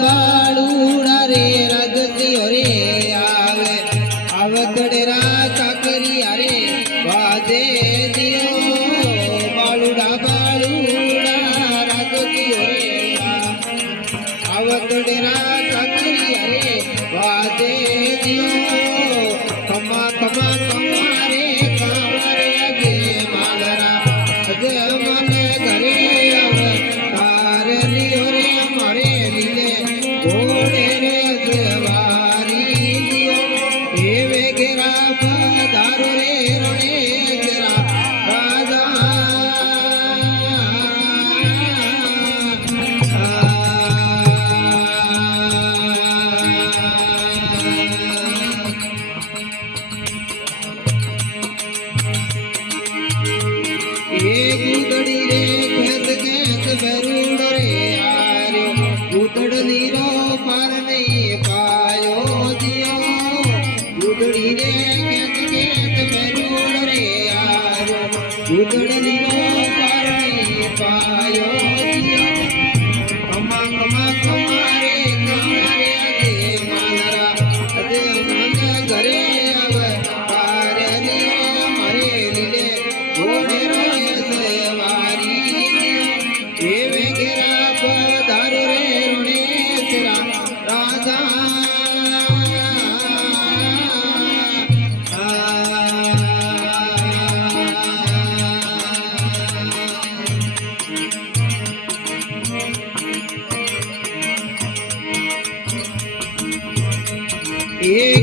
बालूड़ा रे रगती रे आवे अवकड़ेरा काकरी अरे वादे दियो बालूड़ा रगती रे अवकड़ेरा काकरी अरे वादे दियो कमा कमा कमारे कामरे अगे मालरा अगे मन घरे अवतार लियो रे मारे लीले घोड़े रे सवारी दियो हे वेगेरा पधारो रे रोणे तेरा राजा गुदड़ी रे खेत खेत बरूड़ रे आर्यो गुदड़ी रो पार नहीं पायो दियो गुदड़ी रे खेत खेत बरूड़ रे आर्यो गुदड़ी रो पार नहीं पायो दियो कमा कमा कमारे कमारे अगे मानरा अगे मन घरे अवतार लियो मारे लीले घोड़े रो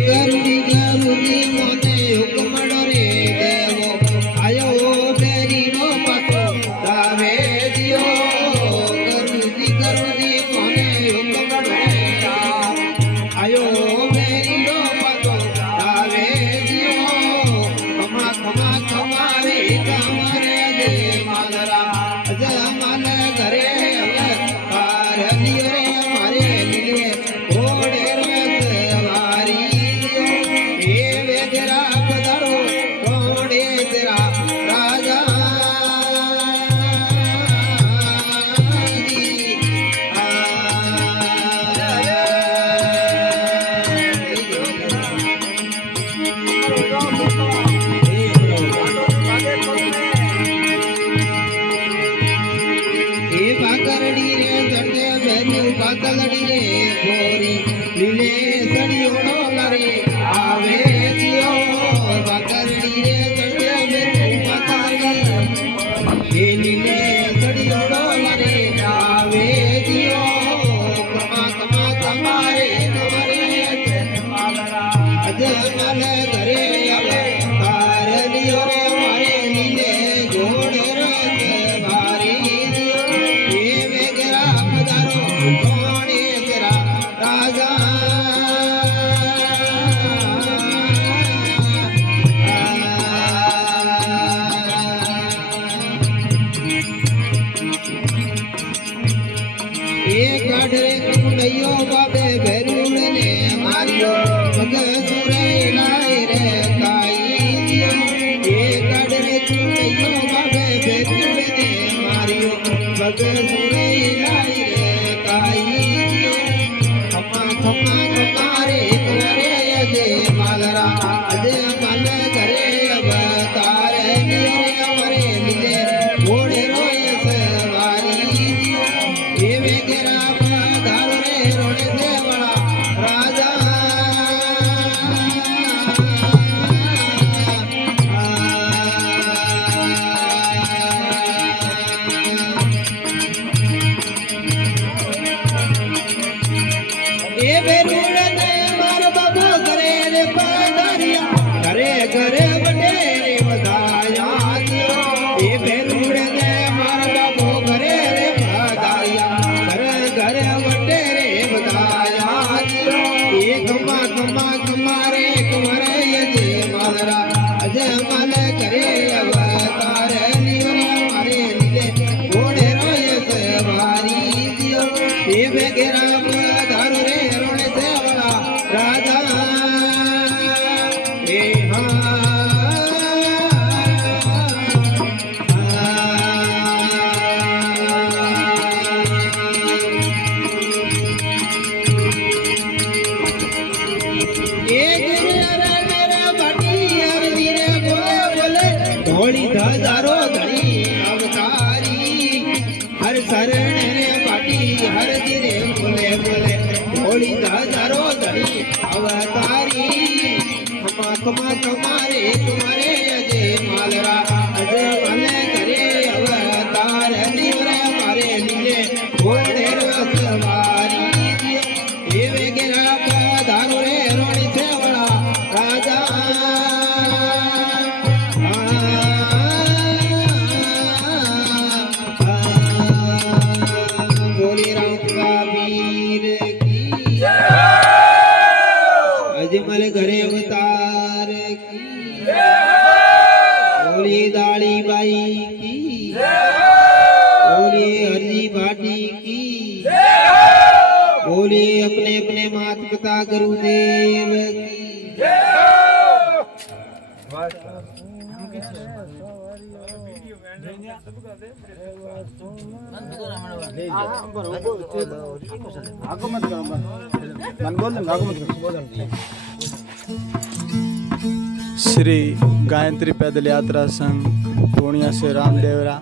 गरुड़ी गरुड़ी मोने हुकमड़ो रे देवो आयो बेरी नो पासो दावे दियो गरुड़ी गरुड़ी मोने हुकमड़ो रे आयो बेरी नो पासो दावे दियो कमा कमा कमारे कमारे अगे मालरा अजे माल घरे अवतार लियो रे मारे लीले घोड़े रे पातलड़ी रे गोरी लीले सड़ियोड़ो लरे आवे दियो पातलड़ी रे चढ़े मेरे पातली ये लीले सड़ियोड़ो लरे आवे दियो कमा कमा कमारे कमारे अजे मन घरे अवतार लियो रे मारे लीले घोड़े रे भारी दियो ये वेगरा पधारो घोड़े तेरा राजा एक गाढ़े कुंडयो बाबे बेरूण ने मारियो मग सुरे लाई रे काई दियो एक गाढ़े कुंडयो बाबे बेरूण ने मारियो मग सुरे लाई रे काई दियो खमा खमा खमारे करे अजे मालरा अजे माल करे अवतार लियो रे अमरे लीले घोड़े रोय सवारी दियो ये वेगेरा पधारो रे रोड़े देवड़ा विमल घरे अवतार की बोलिए दाड़ी बाई की बोलिए हरजी भाटी की बोलिए अपने अपने माता पिता गुरुदेव की श्री गायत्री पैदल यात्रा संघ पूर्णिया से रामदेवरा